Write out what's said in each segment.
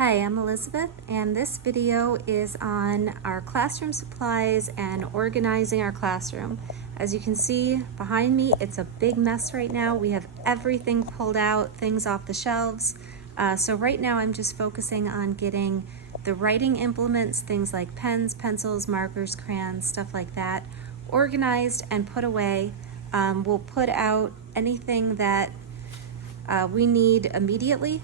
Hi, I'm Elizabeth, and this video is on our classroom supplies and organizing our classroom. As you can see behind me, it's a big mess right now. We have everything pulled out, things off the shelves. So right now I'm just focusing on getting the writing implements, things like pens, pencils, markers, crayons, stuff like that, organized and put away. We'll put out anything that we need immediately,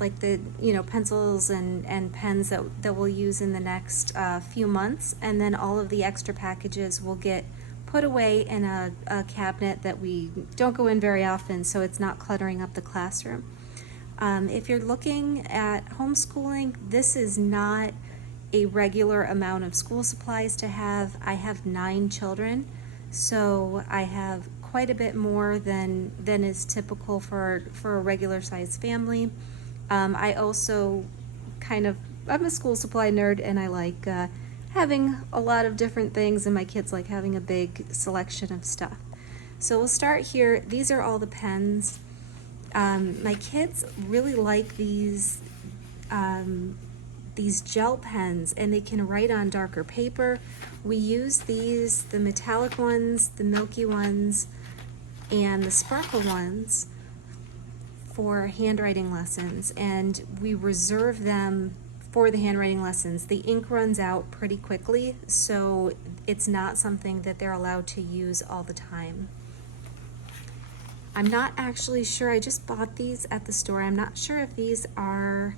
like the pencils and pens that we'll use in the next few months, and then all of the extra packages will get put away in a cabinet that we don't go in very often, so it's not cluttering up the classroom. If you're looking at homeschooling, this is not a regular amount of school supplies to have. I have 9 children, so I have quite a bit more than is typical for a regular sized family. I also I'm a school supply nerd, and I like having a lot of different things, and my kids like having a big selection of stuff. So we'll start here. These are all the pens. My kids really like these gel pens, and they can write on darker paper. We use these, the metallic ones, the milky ones, and the sparkle ones for handwriting lessons, and we reserve them for the handwriting lessons. The ink runs out pretty quickly, so it's not something that they're allowed to use all the time. I'm not actually sure, I just bought these at the store. I'm not sure if these are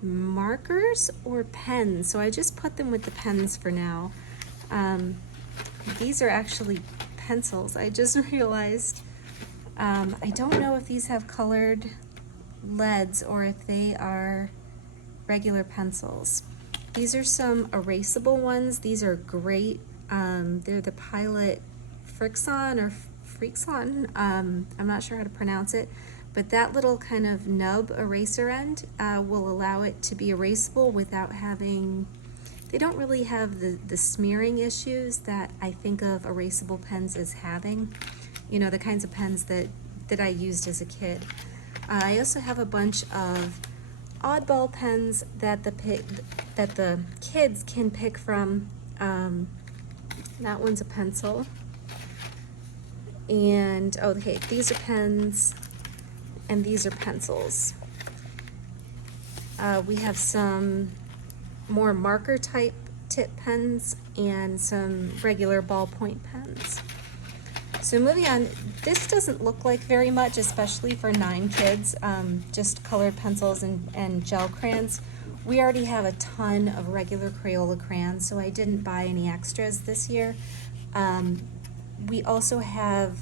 markers or pens, so I just put them with the pens for now. These are actually pencils, I just realized. I don't know if these have colored leads or if they are regular pencils. These are some erasable ones. These are great. They're the Pilot Frixon or Frixon. I'm not sure how to pronounce it, but that little kind of nub eraser end will allow it to be erasable without having, they don't really have the smearing issues that I think of erasable pens as having. You know, the kinds of pens that I used as a kid. I also have a bunch of oddball pens that the kids can pick from. That one's a pencil. And, okay, these are pens, and these are pencils. We have some more marker type tip pens and some regular ballpoint pens. So moving on, this doesn't look like very much, especially for 9 kids, just colored pencils and gel crayons. We already have a ton of regular Crayola crayons, so I didn't buy any extras this year. We also have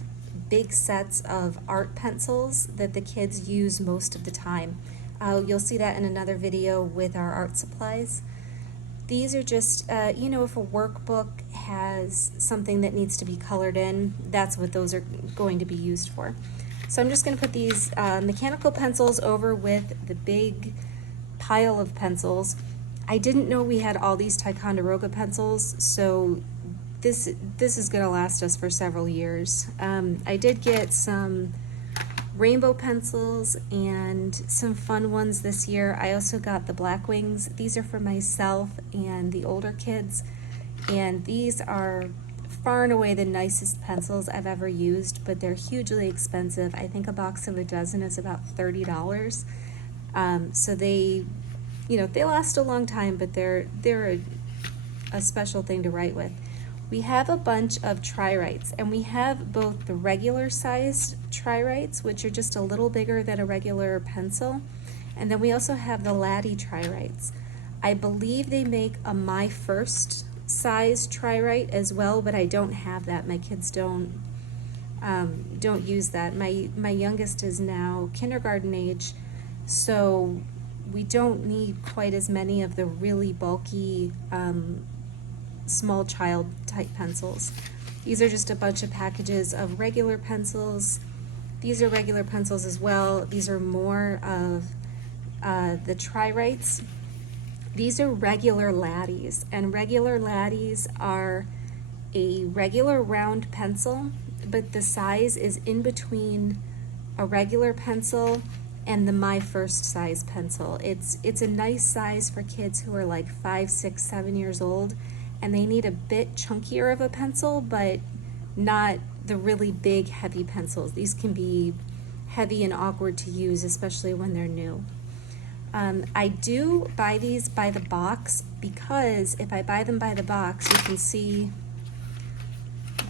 big sets of art pencils that the kids use most of the time. You'll see that in another video with our art supplies. These are just, if a workbook has something that needs to be colored in, that's what those are going to be used for. So I'm just going to put these mechanical pencils over with the big pile of pencils. I didn't know we had all these Ticonderoga pencils, so this is going to last us for several years. I did get some rainbow pencils and some fun ones this year. I also got the black wings. These are for myself and the older kids, and these are far and away the nicest pencils I've ever used, but they're hugely expensive. I think a box of a dozen is about $30. So they last a long time, but they're a special thing to write with. We have a bunch of tri-writes, and we have both the regular sized tri-writes, which are just a little bigger than a regular pencil, and then we also have the Laddie tri-writes. I believe they make a My First size tri-write as well, but I don't have that. My kids don't use that. My youngest is now kindergarten age, so we don't need quite as many of the really bulky small child type pencils. These are just a bunch of packages of regular pencils. These are regular pencils as well. These are more of the tri-writes. These are regular Laddies, and regular Laddies are a regular round pencil, but the size is in between a regular pencil and the My First size pencil. It's a nice size for kids who are like 5, 6, 7 years old, and they need a bit chunkier of a pencil, but not the really big heavy pencils. These can be heavy and awkward to use, especially when they're new. I do buy these by the box because if I buy them by the box, you can see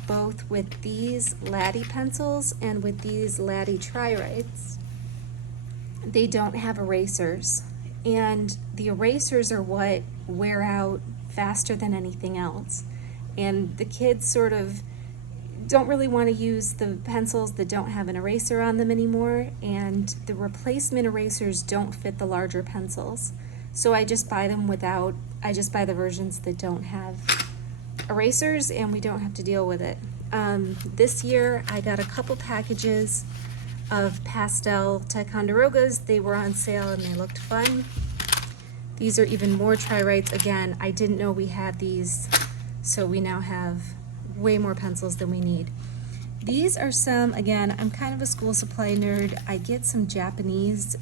both with these Laddie pencils and with these Laddie Tri-Writes, they don't have erasers. And the erasers are what wear out faster than anything else. And the kids sort of don't really want to use the pencils that don't have an eraser on them anymore, and the replacement erasers don't fit the larger pencils. So I just buy them without, I just buy the versions that don't have erasers, and we don't have to deal with it. This year I got a couple packages of pastel Ticonderogas. They were on sale and they looked fun. These are even more Tri-Writes. Again, I didn't know we had these, so we now have way more pencils than we need. These are some, again, I'm kind of a school supply nerd. I get some Japanese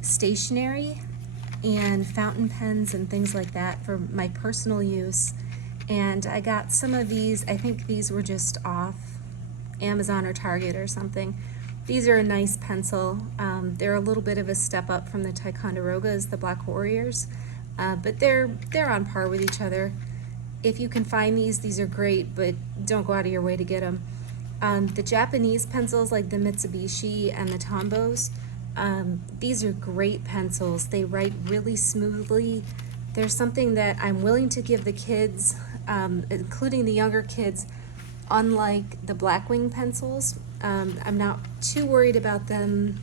stationery and fountain pens and things like that for my personal use. And I got some of these, I think these were just off Amazon or Target or something. These are a nice pencil. They're a little bit of a step up from the Ticonderogas, the Black Warriors, but they're on par with each other. If you can find these are great, but don't go out of your way to get them. The Japanese pencils like the Mitsubishi and the Tombos, these are great pencils. They write really smoothly. There's something that I'm willing to give the kids, including the younger kids, unlike the Blackwing pencils. I'm not too worried about them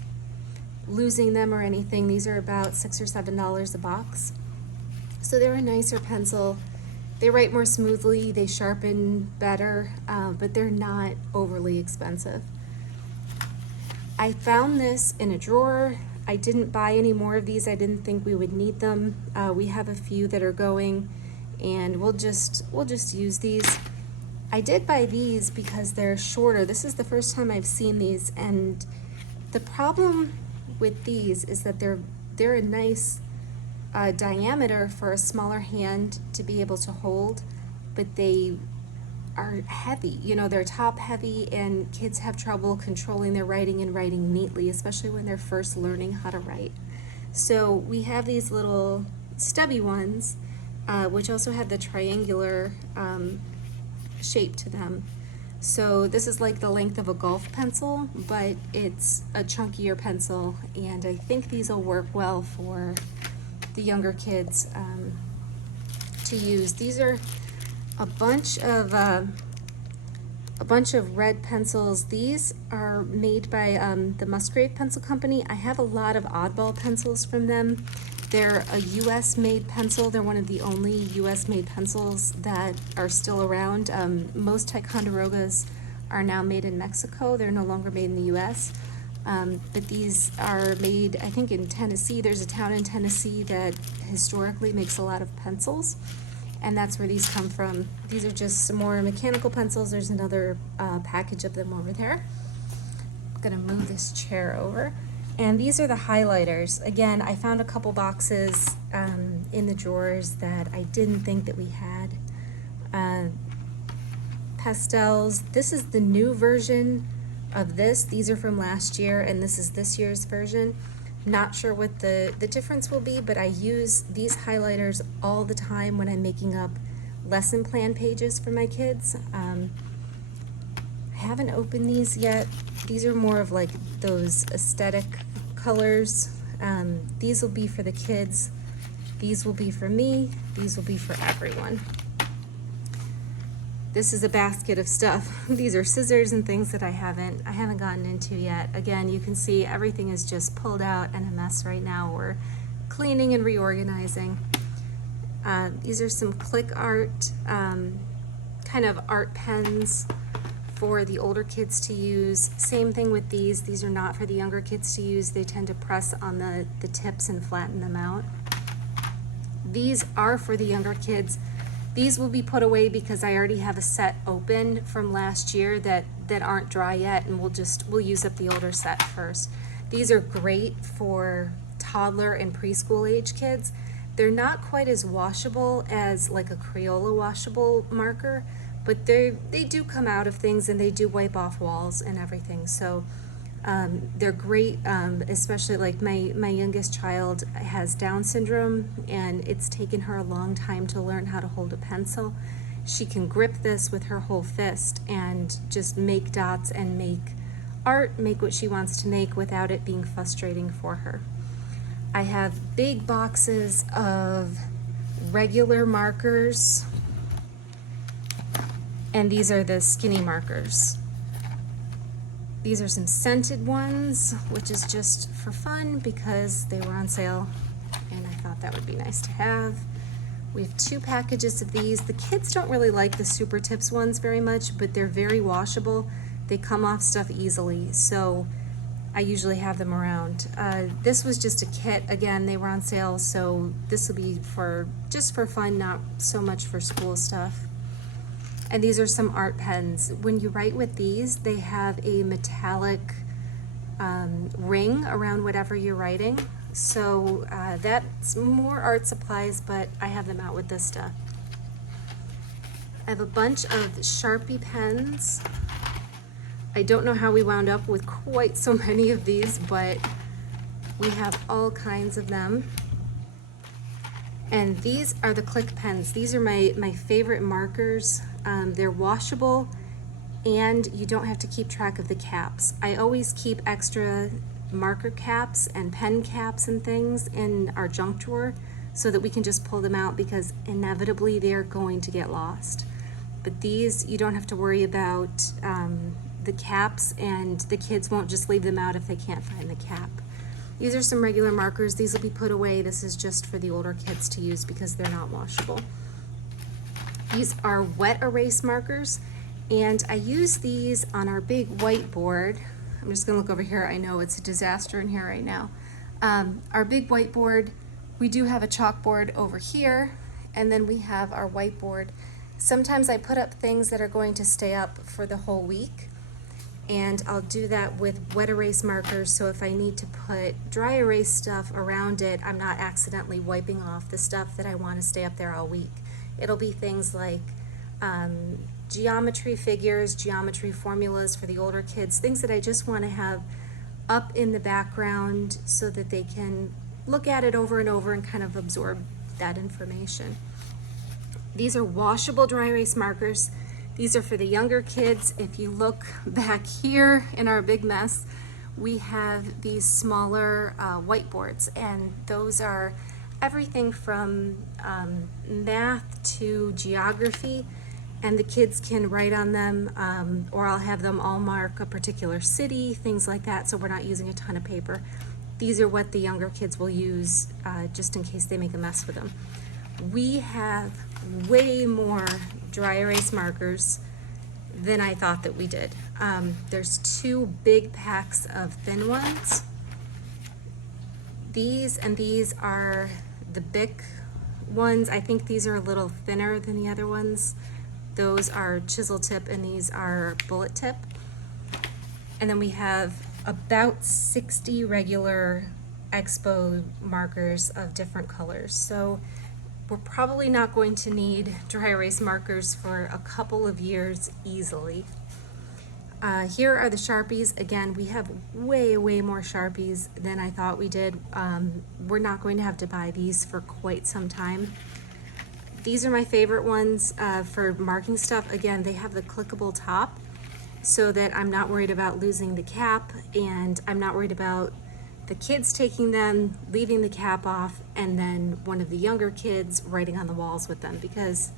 losing them or anything. These are about $6 or $7 a box. So they're a nicer pencil. They write more smoothly, they sharpen better, but they're not overly expensive. I found this in a drawer. I didn't buy any more of these. I didn't think we would need them. We have a few that are going, and we'll just use these. I did buy these because they're shorter. This is the first time I've seen these, and the problem with these is that they're a nice diameter for a smaller hand to be able to hold, but they are heavy. You know, they're top heavy, and kids have trouble controlling their writing and writing neatly, especially when they're first learning how to write. So we have these little stubby ones, which also have the triangular shape to them. So this is like the length of a golf pencil, but it's a chunkier pencil, and I think these will work well for the younger kids to use. These are a bunch of red pencils. These are made by the Musgrave Pencil Company. I have a lot of oddball pencils from them. They're a US made pencil. They're one of the only US made pencils that are still around. Most Ticonderogas are now made in Mexico. They're no longer made in the US. But these are made, I think, in Tennessee. There's a town in Tennessee that historically makes a lot of pencils, and that's where these come from. These are just some more mechanical pencils. There's another package of them over there. I'm gonna move this chair over. And these are the highlighters. Again, I found a couple boxes in the drawers that I didn't think that we had. Pastels. This is the new version of this. These are from last year, and this is this year's version. Not sure what the difference will be, but I use these highlighters all the time when I'm making up lesson plan pages for my kids. I haven't opened these yet. These are more of like those aesthetic colors. These will be for the kids. These will be for me. These will be for everyone. This is a basket of stuff. These are scissors and things that I haven't gotten into yet. Again, you can see everything is just pulled out and a mess right now. We're cleaning and reorganizing. These are some click art, kind of art pens for the older kids to use. Same thing with these. These are not for the younger kids to use. They tend to press on the tips and flatten them out. These are for the younger kids. These will be put away because I already have a set open from last year that aren't dry yet, and we'll use up the older set first. These are great for toddler and preschool age kids. They're not quite as washable as like a Crayola washable marker, but they do come out of things and they do wipe off walls and everything. So they're great, especially like my youngest child has Down syndrome, and it's taken her a long time to learn how to hold a pencil. She can grip this with her whole fist and just make dots and make art, make what she wants to make without it being frustrating for her. I have big boxes of regular markers, and these are the skinny markers. These are some scented ones, which is just for fun because they were on sale and I thought that would be nice to have. We have 2 packages of these. The kids don't really like the Super Tips ones very much, but they're very washable. They come off stuff easily, so I usually have them around. This was just a kit. Again, they were on sale, so this will be just for fun, not so much for school stuff. And these are some art pens. When you write with these, they have a metallic ring around whatever you're writing. So that's more art supplies, but I have them out with this stuff. I have a bunch of Sharpie pens. I don't know how we wound up with quite so many of these, but we have all kinds of them. And these are the click pens. These are my favorite markers. They're washable and you don't have to keep track of the caps. I always keep extra marker caps and pen caps and things in our junk drawer so that we can just pull them out because inevitably they're going to get lost. But these, you don't have to worry about the caps, and the kids won't just leave them out if they can't find the cap. These are some regular markers. These will be put away. This is just for the older kids to use because they're not washable. These are wet erase markers, and I use these on our big whiteboard. I'm just gonna look over here. I know it's a disaster in here right now. Our big whiteboard, we do have a chalkboard over here, and then we have our whiteboard. Sometimes I put up things that are going to stay up for the whole week, and I'll do that with wet erase markers, so if I need to put dry erase stuff around it, I'm not accidentally wiping off the stuff that I want to stay up there all week. It'll be things like geometry figures, geometry formulas for the older kids, things that I just want to have up in the background so that they can look at it over and over and kind of absorb that information. These are washable dry erase markers. These are for the younger kids. If you look back here in our big mess, we have these smaller whiteboards, and those are everything from math to geography, and the kids can write on them, or I'll have them all mark a particular city, things like that, so we're not using a ton of paper. These are what the younger kids will use just in case they make a mess with them. We have way more dry erase markers than I thought that we did. There's 2 big packs of thin ones. These and these are the Bic ones. I think these are a little thinner than the other ones. Those are chisel tip and these are bullet tip. And then we have about 60 regular Expo markers of different colors. So we're probably not going to need dry erase markers for a couple of years easily. Here are the Sharpies. Again, we have way more Sharpies than I thought we did. We're not going to have to buy these for quite some time. These are my favorite ones for marking stuff. Again, they have the clickable top so that I'm not worried about losing the cap, and I'm not worried about the kids taking them, leaving the cap off, and then one of the younger kids writing on the walls with them, because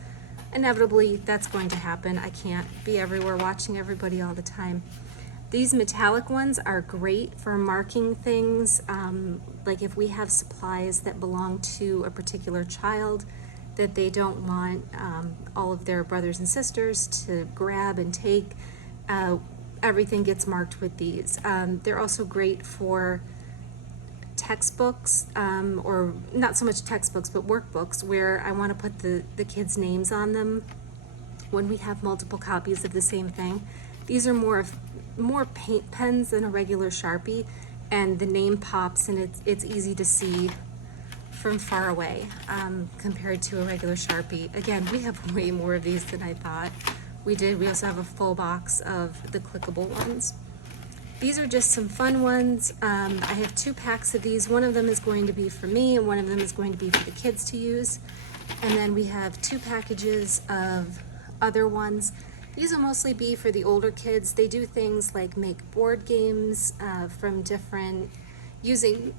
inevitably that's going to happen. I can't be everywhere watching everybody all the time. These metallic ones are great for marking things, like if we have supplies that belong to a particular child that they don't want all of their brothers and sisters to grab and take, everything gets marked with these. They're also great for textbooks, or not so much textbooks, but workbooks where I want to put the kids' names on them when we have multiple copies of the same thing. These are more paint pens than a regular Sharpie, and the name pops, and it's easy to see from far away compared to a regular Sharpie. Again, we have way more of these than I thought we did. We also have a full box of the clickable ones. These are just some fun ones. I have 2 packs of these. One of them is going to be for me, and one of them is going to be for the kids to use. And then we have 2 packages of other ones. These will mostly be for the older kids. They do things like make board games from different, using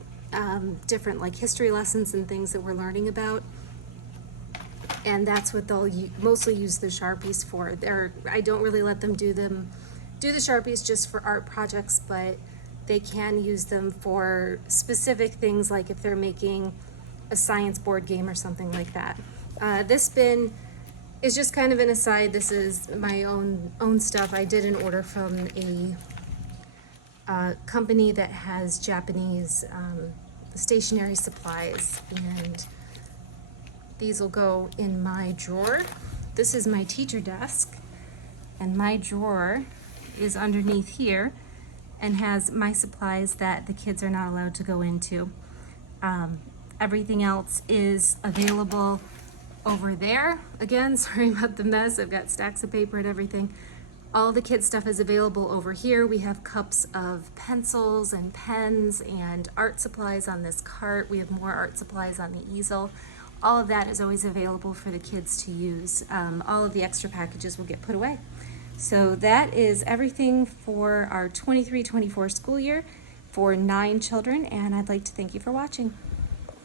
different like history lessons and things that we're learning about. And that's what they'll mostly use the Sharpies for. I don't really let them do the Sharpies just for art projects, but they can use them for specific things, like if they're making a science board game or something like that. This bin is just kind of an aside. This is my own stuff. I did an order from a company that has Japanese stationery supplies, and these will go in my drawer. This is my teacher desk, and my drawer is underneath here and has my supplies that the kids are not allowed to go into. Everything else is available over there. Again, sorry about the mess. I've got stacks of paper and everything. All the kids' stuff is available over here. We have cups of pencils and pens and art supplies on this cart. We have more art supplies on the easel. All of that is always available for the kids to use. All of the extra packages will get put away. So that is everything for our 23-24 school year for 9 children, and I'd like to thank you for watching.